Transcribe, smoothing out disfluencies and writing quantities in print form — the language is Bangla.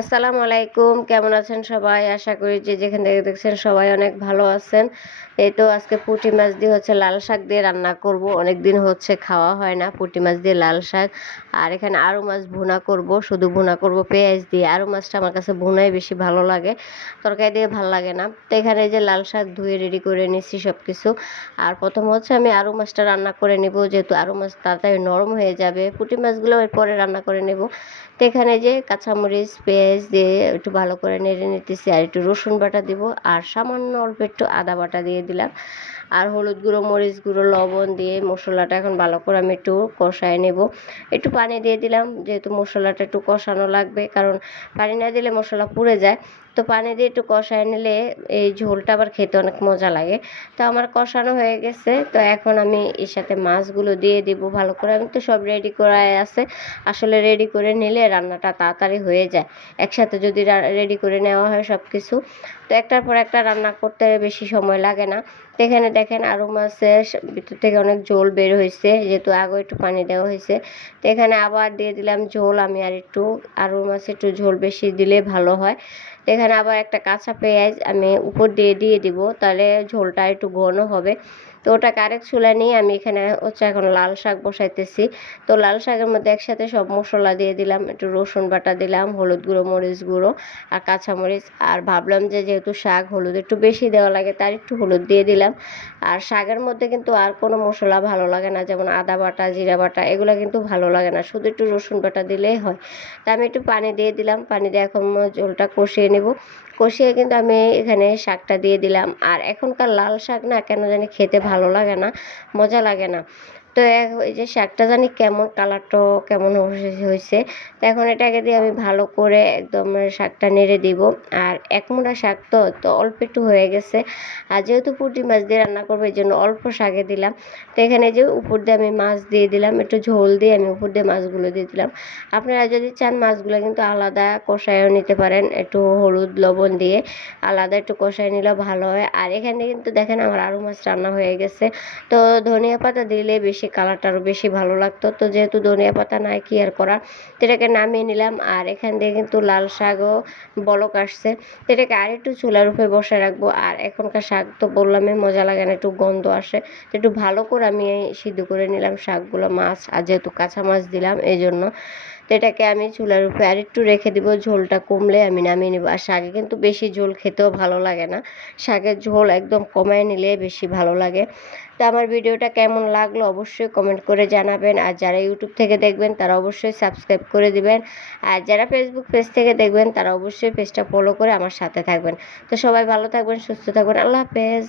আসসালামু আলাইকুম, কেমন আছেন সবাই? আশা করি যে যেখান থেকে দেখছেন সবাই অনেক ভালো আছেন। এই তো আজকে পুঁটি মাছ দিয়ে লাল শাক দিয়ে রান্না করব। অনেক দিন হচ্ছে খাওয়া হয় না পুঁটি মাছ দিয়ে লাল শাক। আর এখানে আরও মাছ ভুনা করব, শুধু ভুনা করব পেঁয়াজ দিয়ে। আরও মাছটা আমার কাছে ভুনাই বেশি ভালো লাগে, তরকারি দিয়ে ভালো লাগে না। তো এখানে এই যে লাল শাক ধুয়ে রেডি করে নিচ্ছি সব কিছু। আর প্রথম আমি আরও মাছটা রান্না করে নেব, যেহেতু আরও মাছ তাড়াতাড়ি নরম হয়ে যাবে। পুঁটি মাছগুলো এরপরে রান্না করে নেব। তো এখানে যে কাঁচামরিচ পেঁয়াজ দিয়ে একটু ভালো করে নেড়ে নিতেছি, আর একটু রসুন বাটা দিব, আর সামান্য অল্প একটু আদা বাটা দিয়ে দিলাম, আর হলুদ গুঁড়ো মরিচ গুঁড়ো লবণ দিয়ে মশলাটা এখন ভালো করে আমি একটু কষায় নেব। একটু পানি দিয়ে দিলাম, যেহেতু মশলাটা একটু কষানো লাগবে, কারণ পানি না দিলে মশলা পুড়ে যায়। তো পানি দিয়ে একটু কষায় নিলে এই ঝোলটা আবার খেতে অনেক মজা লাগে। তো আমার কষানো হয়ে গেছে, তো এখন আমি এর সাথে মাছগুলো দিয়ে দিব ভালো করে। আমি তো সব রেডি করাই আছে, আসলে রেডি করে নিলে রান্নাটা তাড়াতাড়ি হয়ে যায় একসাথে যদি রেডি করে নেওয়া হয় সব কিছু। তো একটার পর একটা রান্না করতে বেশি সময় লাগে না। তো এখানে দেখেন আরও মাছের ভিতর থেকে অনেক ঝোল বের হয়েছে, যেহেতু আগে একটু পানি দেওয়া হয়েছে। তো এখানে আবার দিয়ে দিলাম ঝোল। আমি আর একটু আরও মাছে একটু ঝোল বেশি দিলে ভালো হয়। তো এখানে আবার একটা কাঁচা পেঁয়াজ আমি উপর দিয়ে দিব, তাহলে ঝোলটা একটু ঘন হবে। তো ওটাকে আরেক চুলা নিয়ে আমি এখানে এখন লাল শাক বসাইতেছি। তো লাল শাকের মধ্যে একসাথে সব মশলা দিয়ে দিলাম, একটু রসুন বাটা দিলাম, হলুদ গুঁড়ো মরিচ গুঁড়ো আর কাঁচামরিচ। আর ভাবলাম যে যেহেতু শাক হলুদ একটু বেশি দেওয়া লাগে, তার একটু হলুদ দিয়ে দিলাম। আর শাকের মধ্যে কিন্তু আর কোনো মশলা ভালো লাগে না, যেমন আদা বাটা জিরা বাটা এগুলো কিন্তু ভালো লাগে না, শুধু একটু রসুন বাটা দিলেই হয়। তা আমি একটু পানি দিয়ে দিলাম, পানি দিয়ে এখন ঝোলটা কষিয়ে নেব। কষিয়ে কিন্তু আমি এখানে শাকটা দিয়ে দিলাম। আর এখনকার লাল শাক না কেন জানি খেতে ভালো লাগে না, মজা লাগে না। তো এই যে শাকটা জানি কেমন কালারটাও কেমন হয়েছে। তো এখন এটাকে দিয়ে আমি ভালো করে একদম শাকটা নেড়ে দিব। আর এক মুঠা শাক তো তো অল্প একটু হয়ে গেছে, আর যেহেতু পুঁটি মাছ দিয়ে রান্না করবো এই জন্য অল্প শাকে দিলাম। তো এখানে যে উপর দিয়ে আমি মাছ দিয়ে দিলাম, একটু ঝোল দিয়ে আমি উপর দিয়ে মাছগুলো দিয়ে দিলাম। আপনারা যদি চান মাছগুলো কিন্তু আলাদা কষায়ও নিতে পারেন, একটু হলুদ লবণ দিয়ে আলাদা একটু কষায় নিলেও ভালো হয়। আর এখানে কিন্তু দেখেন আমার আরও মাছ রান্না হয়ে গেছে। তো ধনিয়া পাতা দিলে বেশি কালারটা আরও বেশি ভালো লাগতো, তো যেহেতু ধনিয়া পাতা নাই কি আর করা। তো এটাকে নামিয়ে নিলাম। আর এখান দিয়ে কিন্তু লাল শাকও বলক আসছে, তো এটাকে আরেকটু চুলার উপরে বসায় রাখবো। আর এখনকার শাক তো বললামই মজা লাগে না, একটু গন্ধ আসে। তো একটু ভালো করে আমি সিদ্ধ করে নিলাম শাকগুলো, মাছ আর যেহেতু কাঁচা মাছ দিলাম এই জন্য। তো এটাকে আমি চুলার উপরে আরেকটু রেখে দিব, ঝোলটা কমলে আমি নামিয়ে নেব। আর শাকে কিন্তু বেশি ঝোল খেতেও ভালো লাগে না, শাকের ঝোল একদম কমায় নিলে বেশি ভালো লাগে। তো আমার ভিডিওটা কেমন লাগলো অবশ্যই কমেন্ট করে জানাবেন। আর যারা ইউটিউব থেকে দেখবেন তারা অবশ্যই সাবস্ক্রাইব করে দিবেন। আর যারা ফেসবুক পেজ থেকে দেখবেন তারা অবশ্যই পেজটা ফলো করে আমার সাথে থাকবেন। তো সবাই ভালো থাকবেন, সুস্থ থাকবেন, আল্লাহ হাফেজ।